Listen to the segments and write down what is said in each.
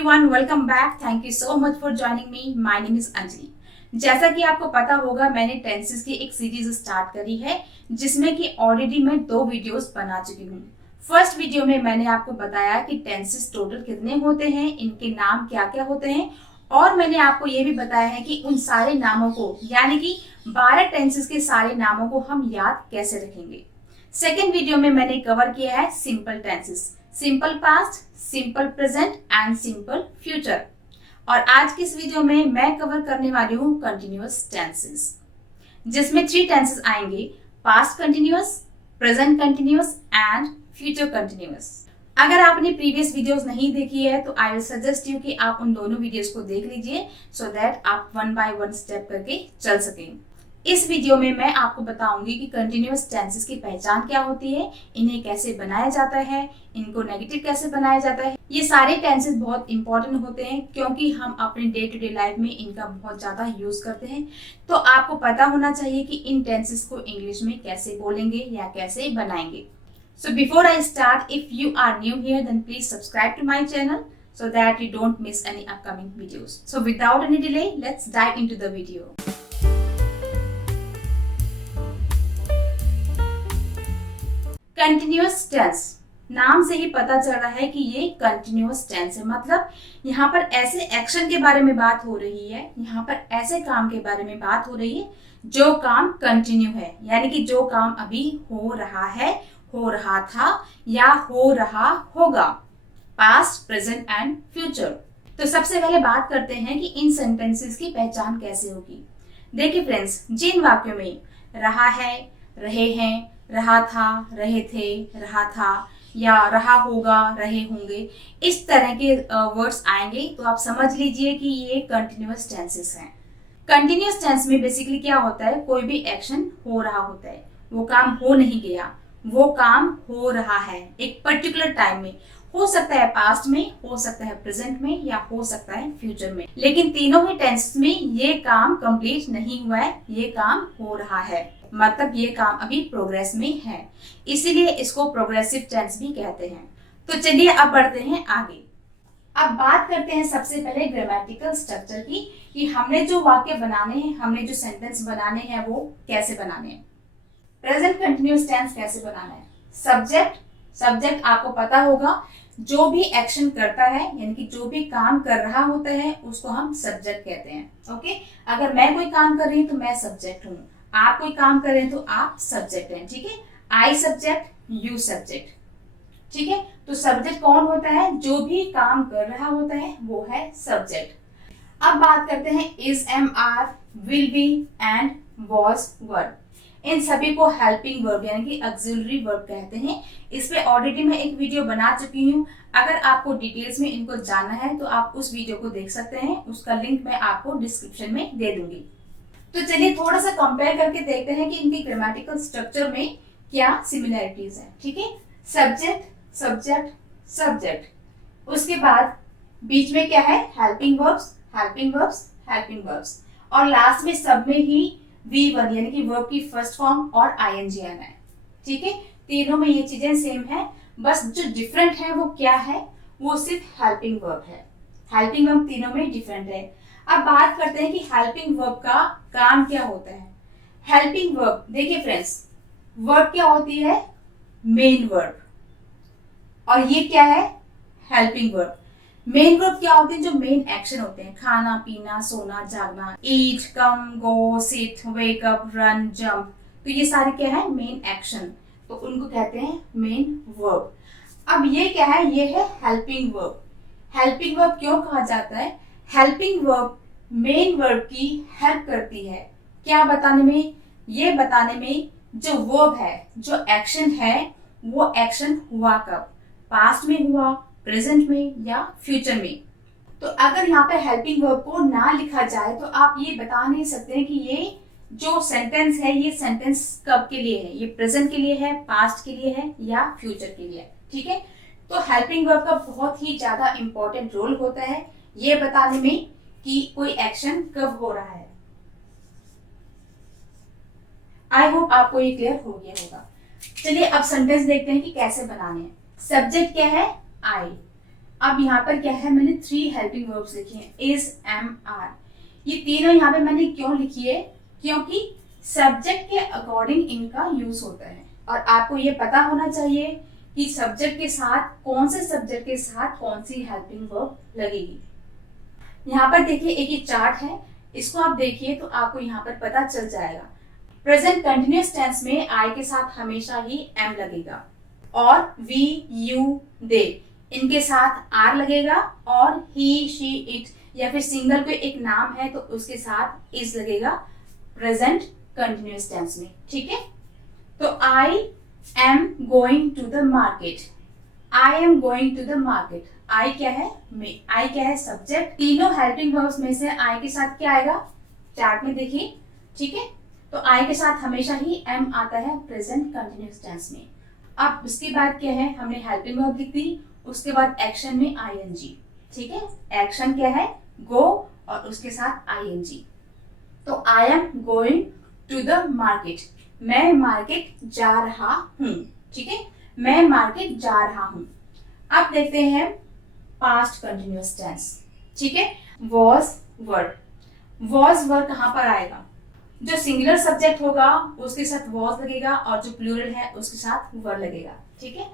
everyone, welcome back. Thank you so much for joining me. My name is Anjali. जैसा कि आपको पता होगा, मैंने टेंसेस की एक सीरीज स्टार्ट करी है जिसमें कि ऑलरेडी मैं 2 वीडियोस बना चुकी हूँ। फर्स्ट वीडियो में मैंने आपको बताया कि टेंसेस टोटल कितने होते हैं, इनके नाम क्या क्या होते हैं, और मैंने आपको ये भी बताया है कि उन सारे नामों को, यानी कि 12 टेंसेस के सारे नामों को हम याद कैसे रखेंगे। सेकेंड वीडियो में मैंने कवर किया है simple tenses, simple past, simple present and simple future. और आज की इस वीडियो में मैं कवर करने वाली हूँ कंटिन्यूअस टेंसेस, जिसमें 3 टेंसेस आएंगे: past continuous, present continuous and future continuous. अगर आपने प्रीवियस वीडियोस नहीं देखी है तो आई विल सजेस्ट यू कि आप उन दोनों वीडियोस को देख लीजिए सो दैट आप 1 बाय 1 स्टेप करके चल सकें। इस वीडियो में मैं आपको बताऊंगी कि कंटिन्यूअस टेंसेस की पहचान क्या होती है, इन्हें कैसे बनाया जाता है, इनको नेगेटिव कैसे बनाया जाता है। ये सारे टेंसेस बहुत इंपॉर्टेंट होते हैं क्योंकि हम अपने डे टू डे लाइफ में इनका बहुत ज्यादा यूज करते हैं। तो आपको पता होना चाहिए कि इन टेंसेस को इंग्लिश में कैसे बोलेंगे या कैसे बनाएंगे। So before I start, if you are new here, then please subscribe to my channel so that you don't miss any upcoming videos. So without any delay, let's dive into the video. Continuous tense, नाम से ही पता चल रहा है कि ये continuous tense है। मतलब यहाँ पर ऐसे एक्शन के बारे में बात हो रही है, यहाँ पर ऐसे काम के बारे में बात हो रही है जो काम कंटिन्यू है, यानी कि जो काम अभी हो रहा है, हो रहा था या हो रहा होगा। Past, present and future. तो सबसे पहले बात करते हैं कि इन सेंटेंसेस की पहचान कैसे होगी। देखिए फ्रेंड्स, जिन वाक्यों में रहा है, रहे हैं, रहा था, रहे थे, रहा था या रहा होगा, रहे होंगे, इस तरह के वर्ड्स आएंगे तो आप समझ लीजिए कि ये कंटिन्यूअस टेंसेस हैं। कंटिन्यूअस टेंस में बेसिकली क्या होता है, कोई भी एक्शन हो रहा होता है, वो काम हो नहीं गया, वो काम हो रहा है एक पर्टिकुलर टाइम में। हो सकता है पास्ट में, हो सकता है प्रेजेंट में या हो सकता है फ्यूचर में, लेकिन तीनों ही टेंस में ये काम कंप्लीट नहीं हुआ है, ये काम हो रहा है, मतलब ये काम अभी प्रोग्रेस में है, इसीलिए इसको प्रोग्रेसिव टेंस भी कहते हैं। तो चलिए अब बढ़ते हैं आगे। अब बात करते हैं सबसे पहले ग्रामेटिकल स्ट्रक्चर की, कि हमने जो वाक्य बनाने हैं, हमने जो सेंटेंस बनाने हैं वो कैसे बनाने हैं। प्रेजेंट कंटिन्यूअस टेंस कैसे बनाना है। सब्जेक्ट आपको पता होगा, जो भी एक्शन करता है यानी कि जो भी काम कर रहा होता है उसको हम सब्जेक्ट कहते हैं। ओके, अगर मैं कोई काम कर रही हूँ तो मैं सब्जेक्ट हूँ, आप कोई काम कर रहे हैं तो आप सब्जेक्ट हैं। ठीक है, आई सब्जेक्ट, यू सब्जेक्ट। ठीक है, तो सब्जेक्ट कौन होता है, जो भी काम कर रहा होता है वो है सब्जेक्ट। अब बात करते हैं is, am, are, will be and was verb. इन सभी को हेल्पिंग वर्ब यानी कि ऑक्सिलरी वर्ब कहते हैं। इस पे ऑलरेडी मैं एक वीडियो बना चुकी हूँ, अगर आपको डिटेल्स में इनको जानना है तो आप उस वीडियो को देख सकते हैं, उसका लिंक मैं आपको डिस्क्रिप्शन में दे दूंगी। तो चलिए थोड़ा सा कंपेयर करके देखते हैं कि इनकी ग्रामेटिकल स्ट्रक्चर में क्या सिमिलरिटीज है। ठीक है, सब्जेक्ट सब्जेक्ट सब्जेक्ट, उसके बाद बीच में क्या है, helping verbs helping verbs helping verbs, और लास्ट में सब में ही V1 यानी कि वर्ब की फर्स्ट फॉर्म और ING आना है। ठीक है, तीनों में ये चीजें सेम है, बस जो डिफरेंट है वो क्या है, वो सिर्फ हेल्पिंग वर्ब है। हेल्पिंग वर्ब तीनों में डिफरेंट है। अब बात करते हैं कि हेल्पिंग वर्ब का काम क्या होता है। हेल्पिंग वर्ब, देखिए फ्रेंड्स, वर्ब क्या होती है, मेन वर्ब, और ये क्या है, हेल्पिंग वर्ब। मेन वर्ब क्या होते हैं, जो मेन एक्शन होते हैं, खाना, पीना, सोना, जागना, eat, come, go, sit, wake up, run, jump, तो ये सारे क्या है, मेन एक्शन, तो उनको कहते हैं मेन वर्ब। अब ये क्या है, ये है हेल्पिंग वर्ब। हेल्पिंग वर्ब क्यों कहा जाता है, हेल्पिंग वर्ब मेन वर्ब की हेल्प करती है, क्या बताने में, ये बताने में जो वर्ब है, जो एक्शन है, वो एक्शन हुआ कब, पास्ट में हुआ, प्रेजेंट में या फ्यूचर में। तो अगर यहाँ पे हेल्पिंग वर्ब को ना लिखा जाए तो आप ये बता नहीं सकते हैं कि ये जो सेंटेंस है, ये सेंटेंस कब के लिए है, ये प्रेजेंट के लिए है, पास्ट के लिए है या फ्यूचर के लिए है। ठीक है, तो हेल्पिंग वर्ब का बहुत ही ज्यादा इंपॉर्टेंट रोल होता है ये बताने में कि कोई एक्शन कब हो रहा है। आई होप आपको ये क्लियर हो गया होगा। चलिए अब सेंटेंस देखते हैं कि कैसे बनाने हैं। सब्जेक्ट क्या है, आई, अब यहाँ पर क्या है, मैंने 3 हेल्पिंग वर्ब्स लिखे हैं, इज, एम, आर। ये तीनों यहाँ पे मैंने क्यों लिखी है, क्योंकि सब्जेक्ट के अकॉर्डिंग इनका यूज होता है और आपको ये पता होना चाहिए कि सब्जेक्ट के साथ कौन से सब्जेक्ट के साथ कौन सी हेल्पिंग वर्ब लगेगी। यहाँ पर देखिए एक ये चार्ट है, इसको आप देखिए तो आपको यहाँ पर पता चल जाएगा। प्रेजेंट कंटिन्यूअस टेंस में आई के साथ हमेशा ही एम लगेगा और वी, यू, दे इनके साथ आर लगेगा और ही, शी, इट या फिर सिंगल कोई एक नाम है तो उसके साथ इज लगेगा प्रेजेंट कंटिन्यूअस टेंस में। ठीक है, तो I am going to the market, I am going to the market. I क्या है, आई क्या है, सब्जेक्ट। तीनों हेल्पिंग वर्ब्स में से आई के साथ क्या आएगा, चार्ट में देखिए। ठीक है, तो आई के साथ हमेशा ही एम आता है प्रेजेंट कंटिन्यूअस टेंस में। अब उसके बाद क्या है, हमने हेल्पिंग वर्ब लिख दी, उसके बाद एक्शन में आईएनजी। ठीक है, एक्शन क्या है, गो और उसके साथ आईएनजी। तो I am going to the market, मैं मार्केट जा रहा हूं। ठीक है, मैं मार्केट जा रहा हूं। अब देखते हैं पास्ट कंटिन्यूअस टेंस। ठीक है, वॉज वर्ड, वॉज वर्ड कहां पर आएगा, जो सिंगुलर सब्जेक्ट होगा उसके साथ वॉज लगेगा और जो प्लूरल है उसके साथ वर्ड लगेगा। ठीक है,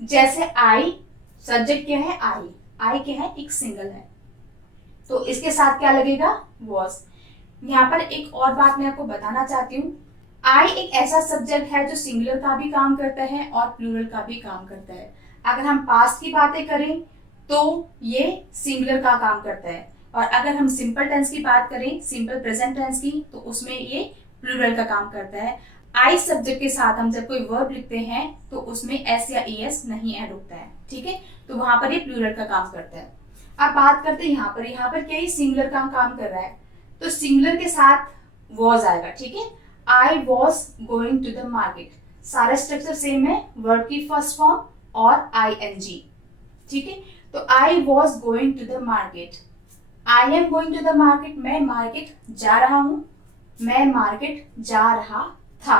जैसे आई सब्जेक्ट क्या है, आई क्या है, एक सिंगल है तो इसके साथ क्या लगेगा, वॉज। यहाँ पर एक और बात मैं आपको बताना चाहती हूँ, आई एक ऐसा सब्जेक्ट है जो सिंगुलर का भी काम करता है और प्लूरल का भी काम करता है। अगर हम पास्ट की बातें करें तो ये सिंगुलर का काम करता है और अगर हम सिंपल टेंस की बात करें, सिंपल प्रेजेंट टेंस की, तो उसमें ये प्लूरल का काम करता है। आई सब्जेक्ट के साथ हम जब कोई वर्ब लिखते हैं तो उसमें एस या एस नहीं ऐड होता है। ठीक है, तो वहां पर ये प्लूरल का काम करता है। अब बात करते हैं यहाँ पर क्या ये सिंगुलर का काम कर रहा है, तो सिंगुलर के साथ वॉज आएगा। ठीक है, I was going to the market, सारा स्ट्रक्चर सेम है, वर्ब की फर्स्ट फॉर्म और ING। ठीक है, तो I was going to the market, I am going to the market, मैं मार्केट जा रहा हूं, मैं मार्केट जा रहा था।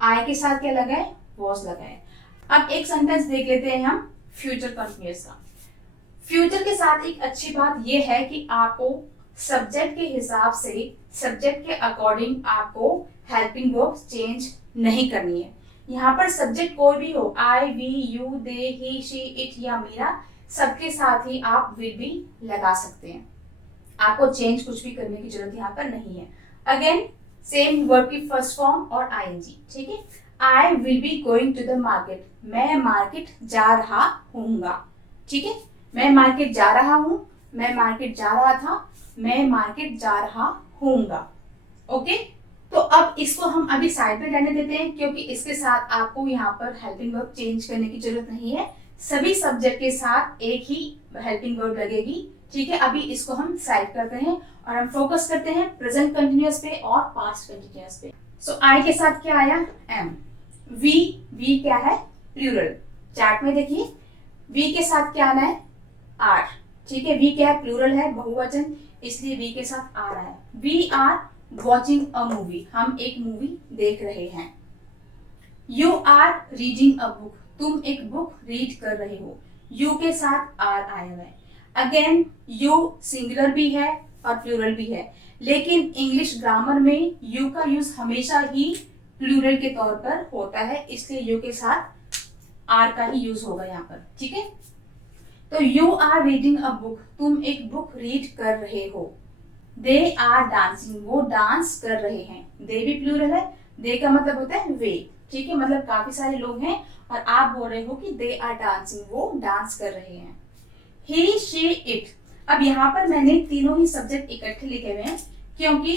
आई के साथ क्या लगा है, वॉज लगा है। अब एक सेंटेंस देख लेते हैं हम फ्यूचर कंटिन्यूअस का। फ्यूचर के साथ एक अच्छी बात यह है कि आपको सब्जेक्ट के हिसाब से, सब्जेक्ट के अकॉर्डिंग आपको हेल्पिंग वर्ब चेंज नहीं करनी है। यहाँ पर सब्जेक्ट कोई भी हो, I, we, you, they, he, she, it या मेरा, सबके साथ ही आप विल बी लगा सकते हैं। आपको चेंज कुछ भी करने की जरूरत यहाँ पर नहीं है। अगेन सेम वर्ब की फर्स्ट फॉर्म और ING। ठीक है, I will be going to the market, मैं मार्केट जा रहा हूँगा। ठीक है, मैं मार्केट जा रहा हूँ, मैं मार्केट जा रहा था, मैं मार्केट जा रहा हूँगा। ओके, तो अब इसको हम अभी साइड पे रहने देते हैं क्योंकि इसके साथ आपको यहाँ पर हेल्पिंग वर्ब चेंज करने की जरूरत नहीं है। सभी सब्जेक्ट के साथ एक ही हेल्पिंग वर्ब लगेगी। ठीक है, अभी इसको हम साइड करते हैं और हम फोकस करते हैं प्रेजेंट कंटिन्यूअस पे और पास्ट कंटिन्यूअस पे। सो आई के साथ क्या आया, एम। वी क्या है, प्लूरल। चार्ट में देखिए, वी के साथ क्या आना है, आर। ठीक है, वी क्या है, प्लूरल है, बहुवचन, इसलिए वी के साथ आ रहा है। We are watching a movie, हम एक मूवी देख रहे हैं। You are reading a book, तुम एक बुक रीड कर रहे हो। यू के साथ आर आया हुआ है। अगेन यू सिंगुलर भी है और प्लूरल भी है, लेकिन इंग्लिश ग्रामर में यू का यूज हमेशा ही प्लूरल के तौर पर होता है, इसलिए यू के साथ आर का ही यूज होगा यहाँ पर। ठीक है, तो you are reading a book, तुम एक बुक रीड कर रहे हो। दे आर डांसिंग, वो डांस कर रहे हैं। दे भी प्लूरल है, दे का मतलब होता है वे। ठीक है, मतलब काफी सारे लोग हैं और आप बोल रहे हो कि दे आर डांसिंग, वो डांस कर रहे हैं। ही, शी, इट, अब यहाँ पर मैंने तीनों ही सब्जेक्ट इकट्ठे लिखे हुए हैं क्योंकि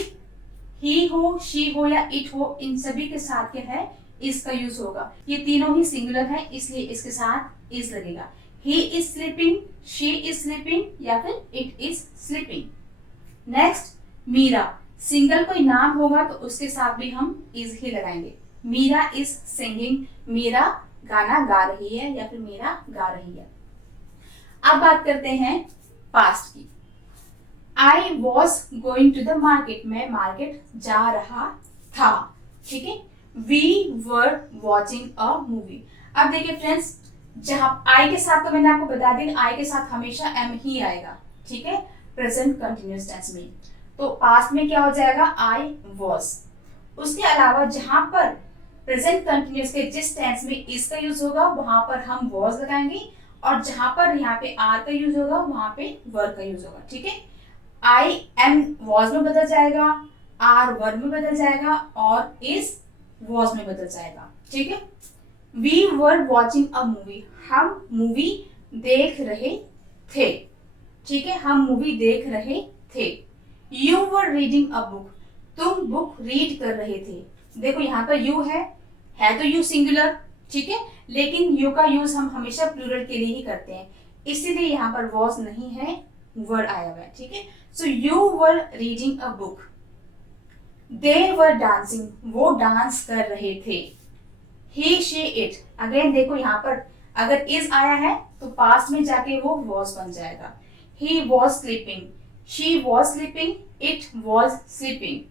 ही हो, शी हो या इट हो, इन सभी के साथ क्या है, इज का यूज होगा। ये तीनों ही सिंगुलर है इसलिए इसके साथ इज लगेगा। He is sleeping, she is sleeping या फिर it is sleeping. Next Meera, single कोई नाम होगा तो उसके साथ भी हम इज ही लगाएंगे। मीरा इज सिंगिंग, मीरा गाना गा रही है या फिर मीरा गा रही है। अब बात करते हैं पास्ट की। I was going to the market, मैं मार्केट जा रहा था। ठीक है, we were watching a movie. अब देखिए फ्रेंड्स, जहां आई के साथ तो मैंने आपको बता दिया आई के साथ हमेशा एम ही आएगा, ठीक है, प्रेजेंट कंटिन्यूअस टेंस में। तो पास्ट में क्या हो जाएगा, आई वॉज। उसके अलावा जहां पर प्रेजेंट कंटिन्यूअस के जिस टेंस में इज का यूज होगा वहां पर हम वॉज लगाएंगे, और जहां पर यहाँ पे आर का यूज होगा वहां पे वर का यूज होगा, ठीक है। आई एम वॉज में बदल जाएगा, आर वर में बदल जाएगा, और इज वॉज में बदल जाएगा, ठीक है। We were watching a movie, हम मूवी देख रहे थे, ठीक है, हम मूवी देख रहे थे। You were reading a book, तुम बुक रीड कर रहे थे। देखो यहाँ पर यू है तो यू सिंगुलर, ठीक है, लेकिन यू का यूज हम हमेशा प्लूरल के लिए ही करते हैं, इसीलिए यहाँ पर वॉज नहीं है, वर आया हुआ है, ठीक है। So you were reading a book. They were dancing, वो डांस कर रहे थे। ही शी इट, अगेन देखो यहाँ पर अगर इज आया है तो पास्ट में जाके वो वॉज बन जाएगा। He was sleeping, she was sleeping, it was sleeping.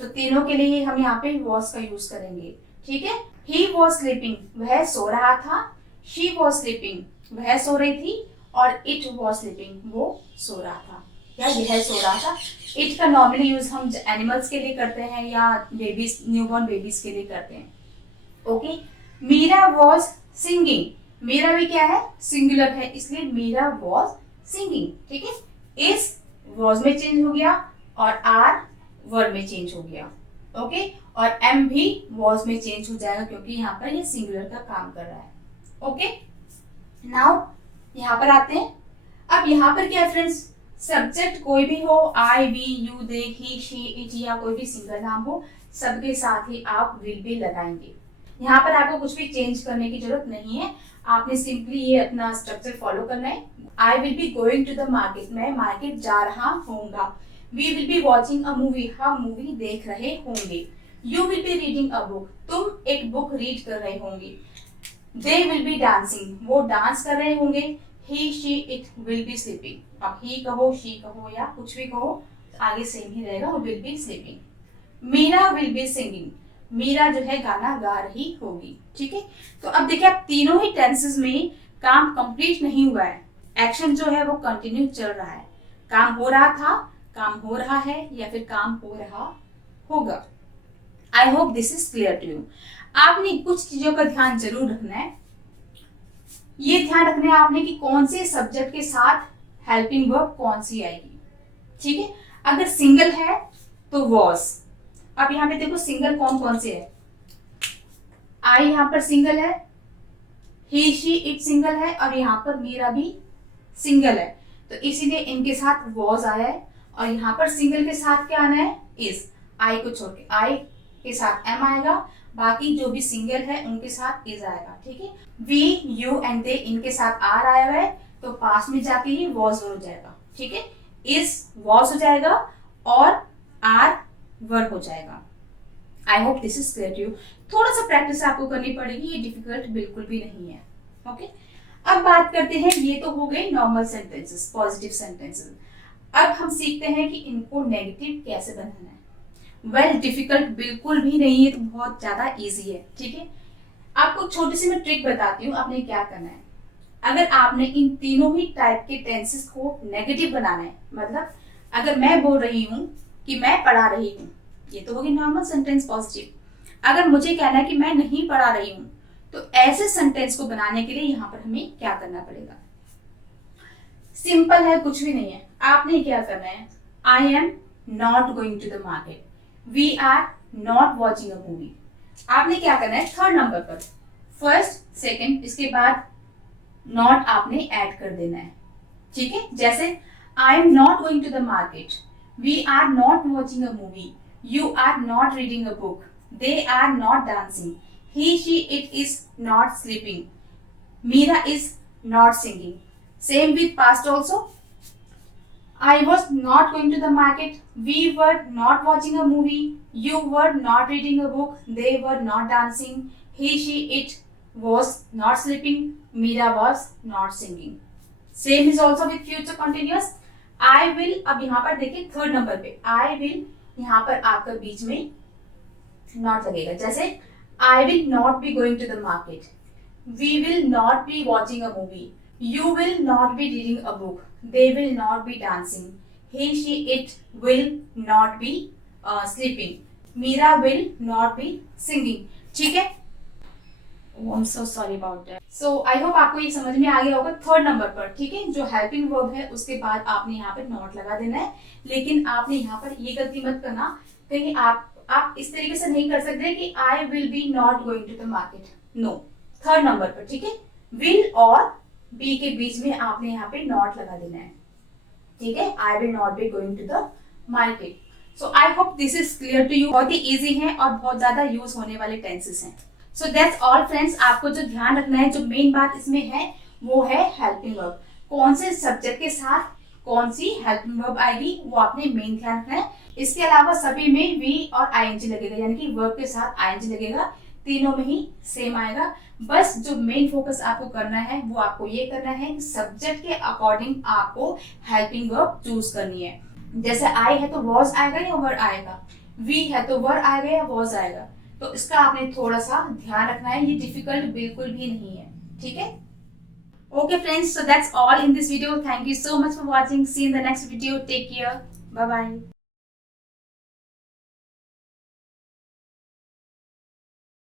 तो तीनों के लिए हम यहाँ पे वॉज का यूज करेंगे, ठीक है। ही वॉज स्लीपिंग, वह सो रहा था। शी वॉज स्लीपिंग, वह सो रही थी। और इट वॉज स्लीपिंग, वो सो रहा था या यह सो रहा था। इट का नॉर्मली यूज हम एनिमल्स के लिए करते हैं या बेबीज, न्यूबॉर्न बेबीज के लिए करते हैं, okay. Meera was singing, Meera भी क्या है, सिंगुलर है, इसलिए मीरा वॉज सिंगिंग, ठीक है। इज वॉज में चेंज हो गया और आर वर में चेंज हो गया, ओके। और एम भी वॉज में चेंज हो जाएगा क्योंकि यहाँ पर ये सिंगुलर का काम कर रहा है, ओके। नाउ यहाँ पर आते हैं। अब यहाँ पर क्या है फ्रेंड्स, सब्जेक्ट कोई भी हो, I we you they he she it या कोई भी सिंगल नाम हो, सबके साथ ही आप विल बी लगाएंगे। यहाँ पर आपको कुछ भी चेंज करने की जरूरत नहीं है, आपने सिंपली ये अपना स्ट्रक्चर फॉलो करना है। I will be going to the market, मैं मार्केट जा रहा होऊंगा। We will be watching a movie, हम मूवी देख रहे होंगे। You will be reading a book, तुम एक बुक रीड कर रहे होंगे। दे विल बी डांसिंग, वो डांस कर रहे होंगे। He she it will be sleeping, अब ही कहो शी कहो या कुछ भी कहो आगे सेम ही रहेगा, वो will be sleeping. Meera will be singing, Meera जो है गाना गा रही होगी, ठीक है। तो अब देखिए आप तीनों ही टेंसेस में काम कंप्लीट नहीं हुआ है, एक्शन जो है वो कंटिन्यू चल रहा है। काम हो रहा था, काम हो रहा है या फिर काम हो रहा होगा। I hope this is clear to you. आपने कुछ चीजों का ध्यान जरूर रखना है, ये ध्यान रखना है आपने कि कौन से सब्जेक्ट के साथ हेल्पिंग वर्ब कौन सी आएगी, ठीक है। अगर सिंगल है तो वॉज, अब यहाँ पे देखो सिंगल कौन कौन से है, आई यहाँ पर सिंगल है, ही शी इट सिंगल है, और यहाँ पर मीरा भी सिंगल है, तो इसीलिए इनके साथ वॉज आया है। और यहाँ पर सिंगल के साथ क्या आना है, इज। आई को छोड़ के आई के साथ एम आएगा, बाकी जो भी सिंगल है उनके साथ इज आएगा, ठीक है। वी यू एंड दे इनके साथ आर आया हुआ है, तो पास में जाके ही वॉज हो जाएगा, ठीक है। इज वॉज हो जाएगा और आर वर्ब हो जाएगा। I hope this is clear to you. थोड़ा सा प्रैक्टिस आपको करनी पड़ेगी, ये डिफिकल्ट बिल्कुल भी नहीं है, ओके। अब बात करते हैं, ये तो हो गए नॉर्मल सेंटेंसेस, पॉजिटिव सेंटेंसेस। अब हम सीखते हैं कि इनको नेगेटिव कैसे बनाना है। वेल डिफिकल्ट बिल्कुल भी नहीं है, तो बहुत ज्यादा इजी है, ठीक है। आपको छोटी सी मैं ट्रिक बताती हूँ, आपने क्या करना है। अगर आपने इन तीनों ही टाइप के टेंसेस को नेगेटिव बनाना है, मतलब अगर मैं बोल रही हूँ कि मैं पढ़ा रही हूँ, ये तो होगी नॉर्मल सेंटेंस पॉजिटिव। अगर मुझे कहना है कि मैं नहीं पढ़ा रही हूँ, तो ऐसे सेंटेंस को बनाने के लिए यहाँ पर हमें क्या करना पड़ेगा। सिंपल है, कुछ भी नहीं है। आपने क्या करना है, I am not going to the market, we are not watching a movie. आपने क्या करना है, थर्ड नंबर पर फर्स्ट सेकंड इसके बाद नॉट आपने ऐड कर देना है, ठीक है। जैसे I am not going to the market, we are not watching a movie, you are not reading a book, they are not dancing, he she it is not sleeping, Meera is not singing. Same with past also. I was not going to the market, we were not watching a movie, you were not reading a book, they were not dancing, he she it was not sleeping, Meera was not singing. Same is also with future continuous. I will, अब यहाँ पर देखिए third number पे I will, यहाँ पर आपका बीच में not लगेगा। जैसे I will not be going to the market, we will not be watching a movie, you will not be reading a book, they will not be dancing, he, she, it will not be sleeping, Meera will not be singing. ठीक है? I am so sorry about that. So I hope आपको ये समझ में आ गया होगा. Third number पर, ठीक है, जो हेल्पिंग वर्ब है उसके बाद आपने यहाँ पर नॉट लगा देना है. लेकिन आपने यहाँ पर ये गलती मत करना कहीं आप इस तरीके से नहीं कर सकते कि I will be not going to the market. No, third number पर, ठीक है, विल और बी के बीच में आपने यहाँ पे नॉट लगा देना है. ठीक है, I will not be going to the market. So I hope this is clear to you. बहुत ही इजी है और बहुत ज्यादा यूज होने वाले टेंसेस हैं. So that's all friends. आपको जो ध्यान रखना है, जो मेन बात इसमें है वो है हेल्पिंग वर्ब. कौन से सब्जेक्ट के साथ कौन सी हेल्पिंग वर्ब आएगी वो आपने मेन ध्यान रखना है. इसके अलावा सभी में वी और आईएनजी लगेगा, यानी कि वर्ब के साथ आईएनजी लगेगा. तीनों में ही सेम आएगा. बस जो मेन फोकस आपको करना है वो आपको ये करना है कि सब्जेक्ट के अकॉर्डिंग आपको हेल्पिंग वर्ब चूज करनी है. जैसे आई है तो वॉज आएगा या वर आएगा, वी है तो वर आएगा या वॉज आएगा. तो इसका आपने थोड़ा सा ध्यान रखना है. ये डिफिकल्ट बिल्कुल भी नहीं है. ठीक है? Okay friends, so that's all in this video. Thank you so much for watching. See you in the next video. Take care. Bye bye.